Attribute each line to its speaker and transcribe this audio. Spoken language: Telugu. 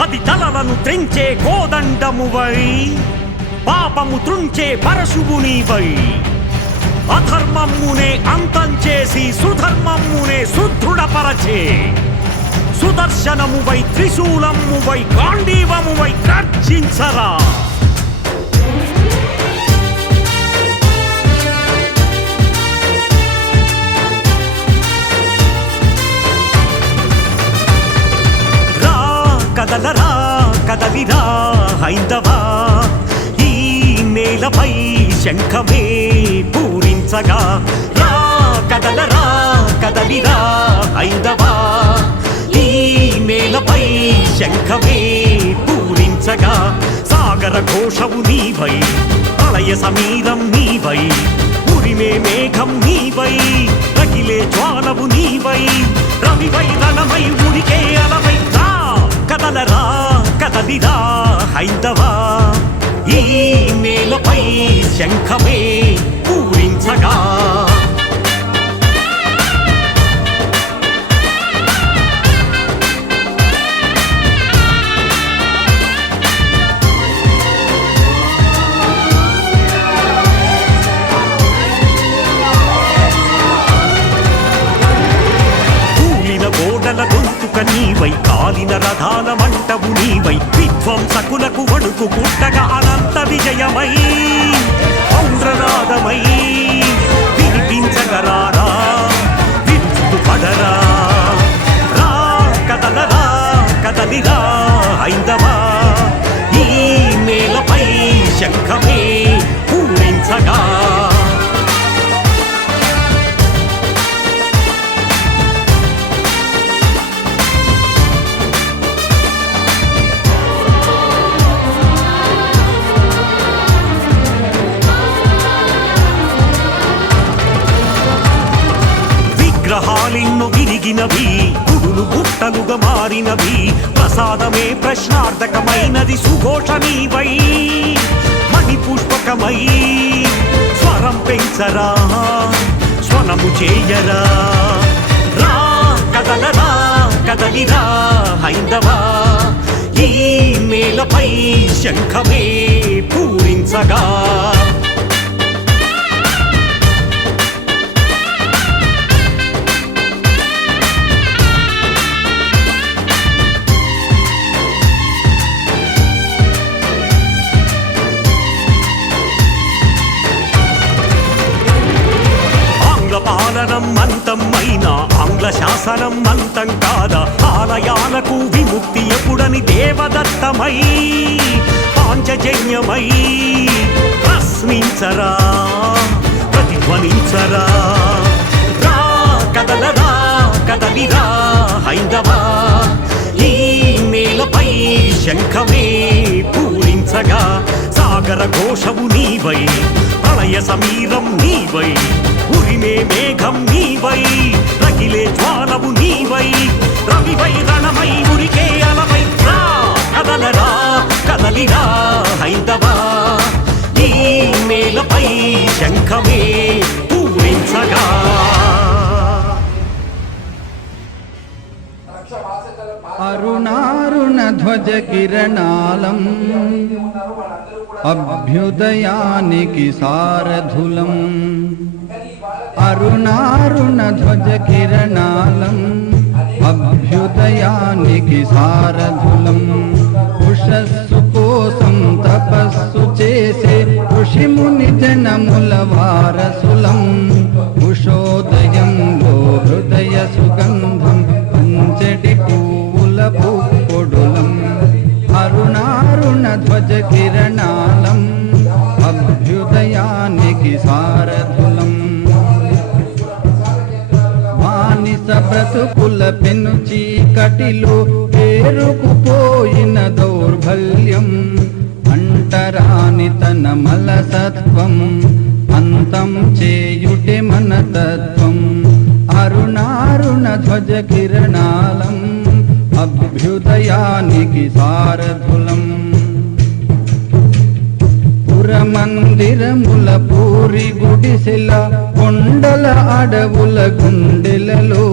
Speaker 1: పది తలలను త్రెంచే కోదండమువై పాపము త్రుంచే పరశువు నీవై. అధర్మమ్మునే అంతం చేసి సుధర్మమ్మునే సుదృఢపరచే. సుదర్శనమువై త్రిశూలమువై గాంధీవమువై గర్జించరా. కదలిరా హైందవా? ఈ నేలపై శంఖమే పూరించగా. రా కదలరా కదలిరా హైందవా? ఈ నేలపై శంఖమే పూరించగా. సాగర ఘోషవు నీవై ప్రళయ సమీరం నీవై ఉరిమే మేఘం నీవై రగిలే జ్వాలవు నీవై రవివై రణమై ఉరికే అలవై కదలరా కదలిరా హైందవా? కాలిన రథాల మంటవు నీవై. విధ్వంసకులకు వణుకు పుట్టగా అనంత విజయమై. పౌండ్రనాదమై వినిపించగరారా విద్యుత్ పడరా. రా కదలరా కదలిరా హైందవా. ఈ నేలపై శంఖమే విగ్రహాలిన్ను విరిగినవి గుడులు గుట్టలుగా మారినవి ప్రసాదమే ప్రశ్నార్థకమైనది సుఘోషమీవై మణిపుష్పకమై స్వరం పెంచరా స్వనము చేయరా. రా కదలరా కదలిరా హైందవా. ఈ నేలపై శంఖమే పూరించగా. పాలనం అంతం ఆంగ్ల శాసనం అంతం కాదా ఆలయాలకు విముక్తి ఎప్పుడని దేవదత్తమై పాంచజన్యమై ప్రశ్నించరా ప్రతిధ్వనించరా? రా కదలరా కదలిరా హైందవా ఈ నేలపై శంఖమే పూరించగా సాగర ఘోషము నీవై ప్రళయ సమీరం నీవై ఉరిమే మేఘం నీవై రగిలే జ్వాలవు నీవై. రవివై రణమై ఉరికే అలవై. రా కదలరా కదలిరా హైందవా.
Speaker 2: అరుణారుణ ధ్వజ కిరణాలం అభ్యుదయానికి సారథులం అరుణారుణ ధ్వజ కిరణాలం అభ్యుదయానికి సారథులం చీకటిలో పేరుకుపోయిన దౌర్బల్యం అంటరాని తన మలసత్వం అంతం చేయుటే మన తత్వం అరుణారుణ ధ్వజ కిరణాలం అభ్యుదయానికి సారథులం. పురమందిరముల పూరి గుడిసెల కొండల అడవుల గుండెలలో